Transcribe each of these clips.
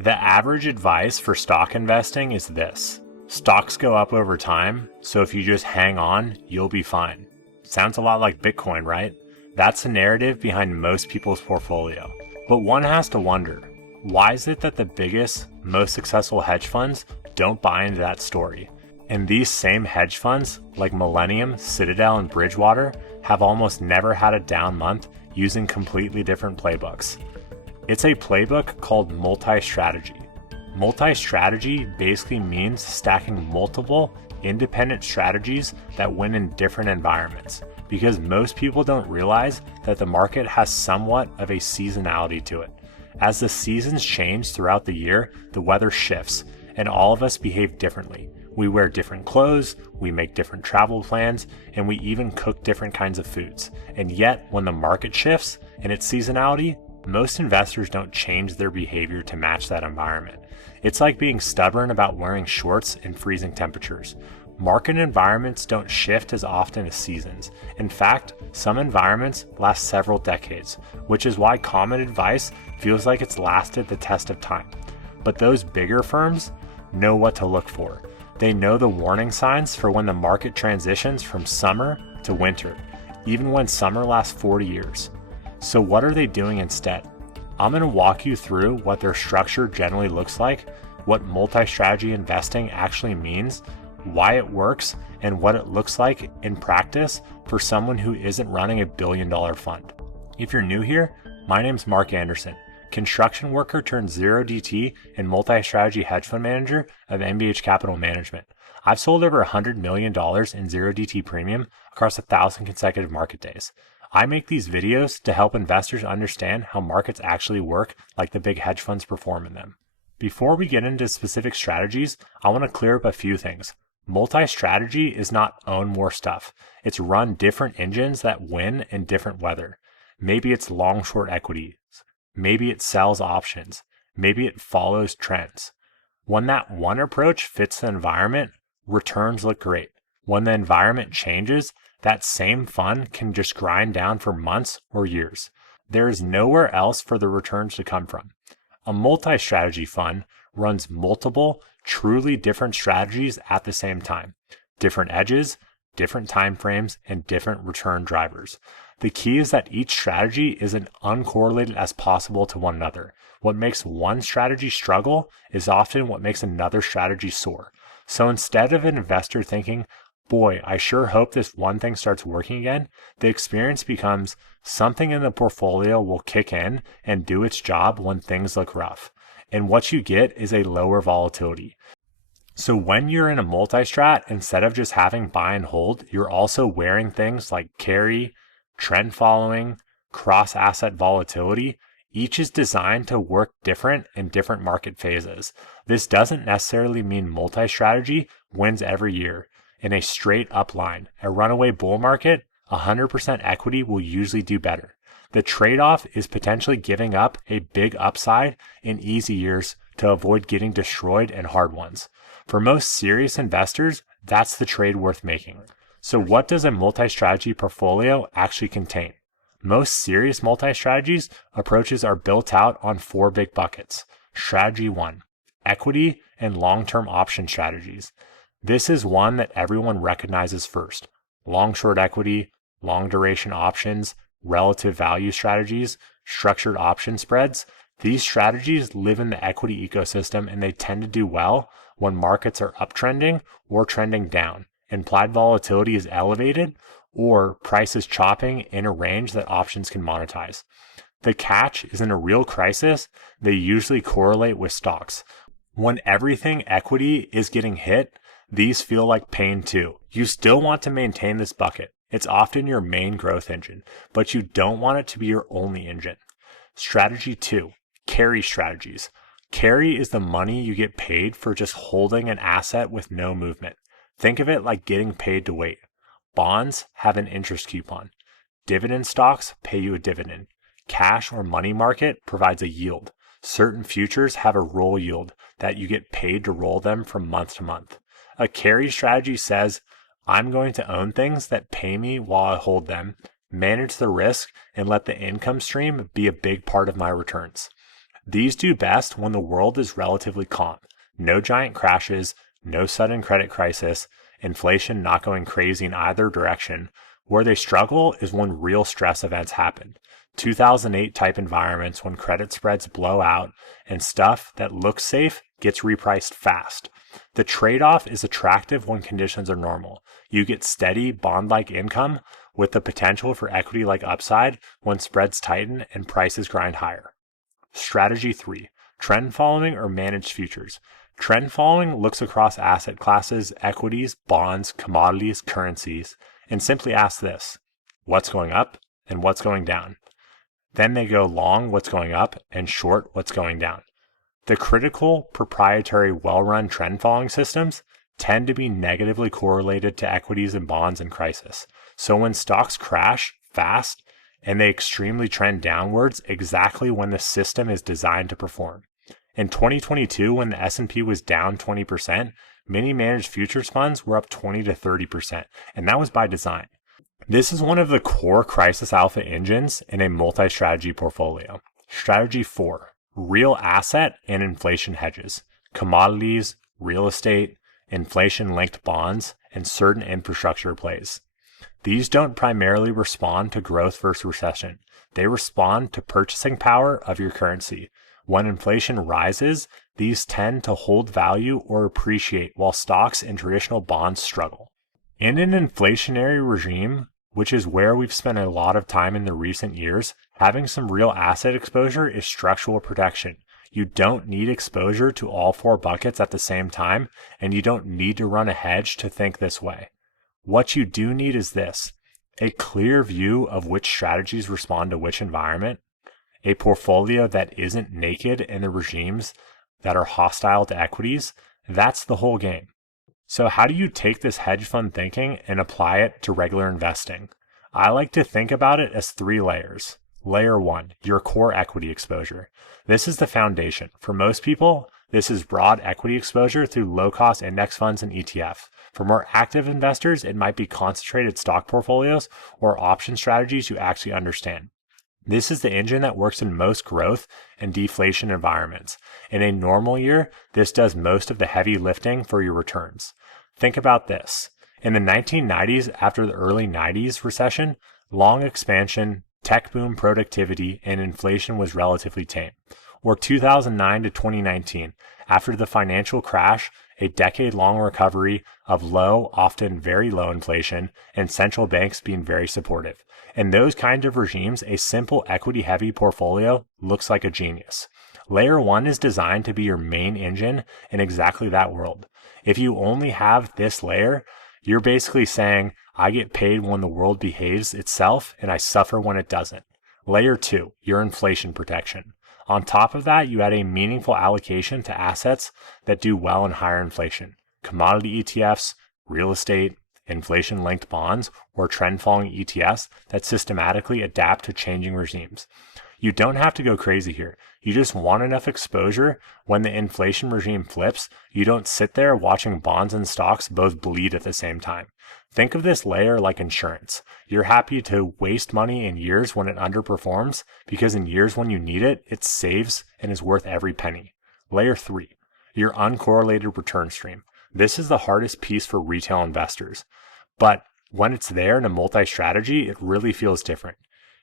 The average advice for stock investing is this: stocks go up over time, so if you just hang on, you'll be fine. Sounds a lot like Bitcoin, right? That's the narrative behind most people's portfolio. But one has to wonder, why is it that the biggest, most successful hedge funds don't buy into that story? And these same hedge funds, like Millennium, Citadel, and Bridgewater, have almost never had a down month using completely different playbooks. It's a playbook called multi-strategy. Multi-strategy basically means stacking multiple independent strategies that win in different environments, because most people don't realize that the market has somewhat of a seasonality to it. As the seasons change throughout the year, the weather shifts, and all of us behave differently. We wear different clothes, we make different travel plans, and we even cook different kinds of foods. And yet, when the market shifts and its seasonality, most investors don't change their behavior to match that environment. It's like being stubborn about wearing shorts in freezing temperatures. Market environments don't shift as often as seasons. In fact, some environments last several decades, which is why common advice feels like it's lasted the test of time. But those bigger firms know what to look for. They know the warning signs for when the market transitions from summer to winter, even when summer lasts 40 years. So what are they doing instead? I'm going to walk you through what their structure generally looks like, what multi-strategy investing actually means, why it works, and what it looks like in practice for someone who isn't running a billion-dollar fund. If you're new here, my name's Mark Anderson, construction worker turned 0DT and multi-strategy hedge fund manager of MBH Capital Management. I've sold over $100 million in 0DT premium across 1,000 consecutive market days. I make these videos to help investors understand how markets actually work like the big hedge funds perform in them. Before we get into specific strategies, I want to clear up a few things. Multi-strategy is not own more stuff. It's run different engines that win in different weather. Maybe it's long-short equities. Maybe it sells options. Maybe it follows trends. When that one approach fits the environment, returns look great. When the environment changes, that same fund can just grind down for months or years. There is nowhere else for the returns to come from. A multi-strategy fund runs multiple, truly different strategies at the same time. Different edges, different time frames, and different return drivers. The key is that each strategy is as uncorrelated as possible to one another. What makes one strategy struggle is often what makes another strategy soar. So instead of an investor thinking, boy, I sure hope this one thing starts working again, the experience becomes something in the portfolio will kick in and do its job when things look rough. And what you get is a lower volatility. So when you're in a multi-strat, instead of just having buy and hold, you're also wearing things like carry, trend following, cross asset volatility. Each is designed to work different in different market phases. This doesn't necessarily mean multi-strategy wins every year. In a straight up line, a runaway bull market, 100% equity will usually do better. The trade-off is potentially giving up a big upside in easy years to avoid getting destroyed in hard ones. For most serious investors, that's the trade worth making. So what does a multi-strategy portfolio actually contain? Most serious multi-strategies approaches are built out on 4 big buckets. Strategy 1, equity and long-term option strategies. This is one that everyone recognizes first. Long-short equity, long-duration options, relative value strategies, structured option spreads. These strategies live in the equity ecosystem and they tend to do well when markets are uptrending or trending down. Implied volatility is elevated or price is chopping in a range that options can monetize. The catch is in a real crisis, they usually correlate with stocks. When everything equity is getting hit, these feel like pain too. You still want to maintain this bucket. It's often your main growth engine, but you don't want it to be your only engine. Strategy 2, carry strategies. Carry is the money you get paid for just holding an asset with no movement. Think of it like getting paid to wait. Bonds have an interest coupon. Dividend stocks pay you a dividend. Cash or money market provides a yield. Certain futures have a roll yield that you get paid to roll them from month to month. A carry strategy says, I'm going to own things that pay me while I hold them, manage the risk, and let the income stream be a big part of my returns. These do best when the world is relatively calm. No giant crashes, no sudden credit crisis, inflation not going crazy in either direction. Where they struggle is when real stress events happen. 2008 type environments when credit spreads blow out and stuff that looks safe gets repriced fast. The trade-off is attractive when conditions are normal. You get steady bond-like income with the potential for equity-like upside when spreads tighten and prices grind higher. Strategy 3. Trend following or managed futures. Trend following looks across asset classes, equities, bonds, commodities, currencies, and simply asks this: what's going up and what's going down? Then they go long what's going up and short what's going down. The critical, proprietary, well-run trend following systems tend to be negatively correlated to equities and bonds in crisis. So when stocks crash fast and they extremely trend downwards exactly when the system is designed to perform. In 2022, when the S&P was down 20%, many managed futures funds were up 20 to 30%, and that was by design. This is one of the core crisis alpha engines in a multi-strategy portfolio. Strategy 4. Real asset and inflation hedges. Commodities, real estate, inflation-linked bonds, and certain infrastructure plays. These don't primarily respond to growth versus recession. They respond to purchasing power of your currency. When inflation rises, these tend to hold value or appreciate while stocks and traditional bonds struggle. In an inflationary regime, which is where we've spent a lot of time in the recent years, having some real asset exposure is structural protection. You don't need exposure to all four buckets at the same time, and you don't need to run a hedge to think this way. What you do need is this: a clear view of which strategies respond to which environment, a portfolio that isn't naked in the regimes that are hostile to equities. That's the whole game. So how do you take this hedge fund thinking and apply it to regular investing? I like to think about it as 3 layers. Layer 1, your core equity exposure. This is the foundation. For most people, this is broad equity exposure through low-cost index funds and ETF. For more active investors, it might be concentrated stock portfolios or option strategies you actually understand. This is the engine that works in most growth and deflation environments. In a normal year, this does most of the heavy lifting for your returns. Think about this. In the 1990s, after the early 90s recession, long expansion, tech boom productivity, and inflation was relatively tame. Or 2009 to 2019, after the financial crash, a decade-long recovery of low, often very low inflation, and central banks being very supportive. In those kinds of regimes, a simple equity-heavy portfolio looks like a genius. Layer 1 is designed to be your main engine in exactly that world. If you only have this layer, you're basically saying, I get paid when the world behaves itself and I suffer when it doesn't. Layer 2, your inflation protection. On top of that, you add a meaningful allocation to assets that do well in higher inflation. Commodity ETFs, real estate, inflation-linked bonds, or trend-following ETFs that systematically adapt to changing regimes. You don't have to go crazy here. You just want enough exposure when the inflation regime flips. You don't sit there watching bonds and stocks both bleed at the same time. Think of this layer like insurance. You're happy to waste money in years when it underperforms because in years when you need it, it saves and is worth every penny. Layer 3, your uncorrelated return stream. This is the hardest piece for retail investors. But when it's there in a multi-strategy, it really feels different.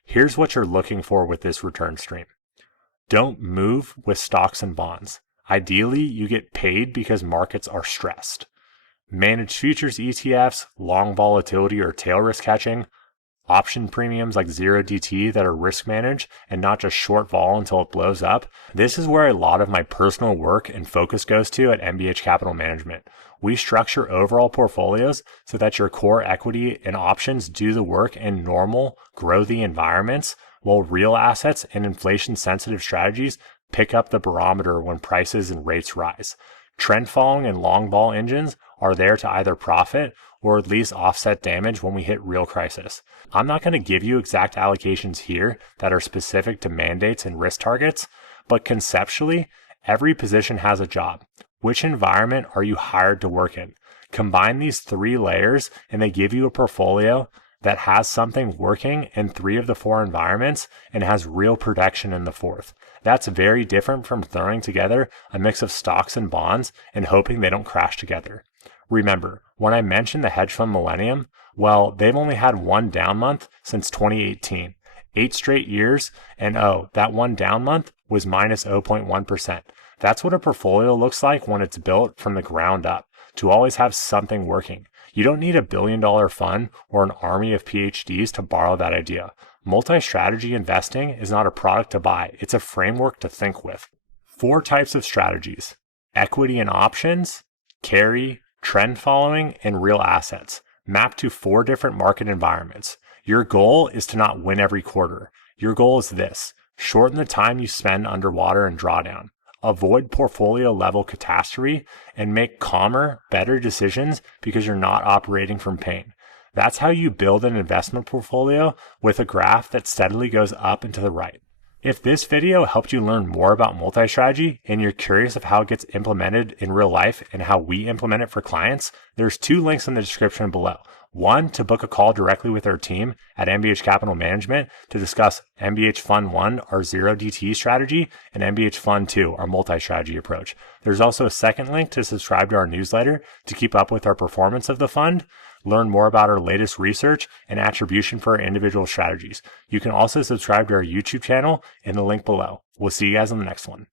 Here's what you're looking for with this return stream. Don't move with stocks and bonds. Ideally, you get paid because markets are stressed. Managed futures ETFs, long volatility or tail risk catching, option premiums like 0DT that are risk managed and not just short vol until it blows up. This is where a lot of my personal work and focus goes to at MBH Capital Management. We structure overall portfolios so that your core equity and options do the work in normal, growthy environments, while real assets and inflation-sensitive strategies pick up the barometer when prices and rates rise. Trend following and long vol engines are there to either profit or at least offset damage when we hit real crisis. I'm not going to give you exact allocations here that are specific to mandates and risk targets, but conceptually, every position has a job. Which environment are you hired to work in? Combine these 3 layers and they give you a portfolio that has something working in 3 of the 4 environments and has real protection in the 4th. That's very different from throwing together a mix of stocks and bonds and hoping they don't crash together. Remember, when I mentioned the hedge fund millennium, well, they've only had one down month since 2018, 8 straight years, and that one down month was minus 0.1%. That's what a portfolio looks like when it's built from the ground up, to always have something working. You don't need $1 billion fund or an army of PhDs to borrow that idea. Multi-strategy investing is not a product to buy, it's a framework to think with. 4 types of strategies: equity and options, carry, trend following, and real assets, mapped to 4 different market environments. Your goal is to not win every quarter. Your goal is this: shorten the time you spend underwater and drawdown. Avoid portfolio level catastrophe and make calmer, better decisions because you're not operating from pain. That's how you build an investment portfolio with a graph that steadily goes up and to the right. If this video helped you learn more about multi-strategy and you're curious of how it gets implemented in real life and how we implement it for clients, there's 2 links in the description below. One, to book a call directly with our team at MBH Capital Management to discuss MBH Fund 1, our 0DTE strategy, and MBH Fund 2, our multi-strategy approach. There's also a second link to subscribe to our newsletter to keep up with our performance of the fund, learn more about our latest research, and attribution for our individual strategies. You can also subscribe to our YouTube channel in the link below. We'll see you guys on the next one.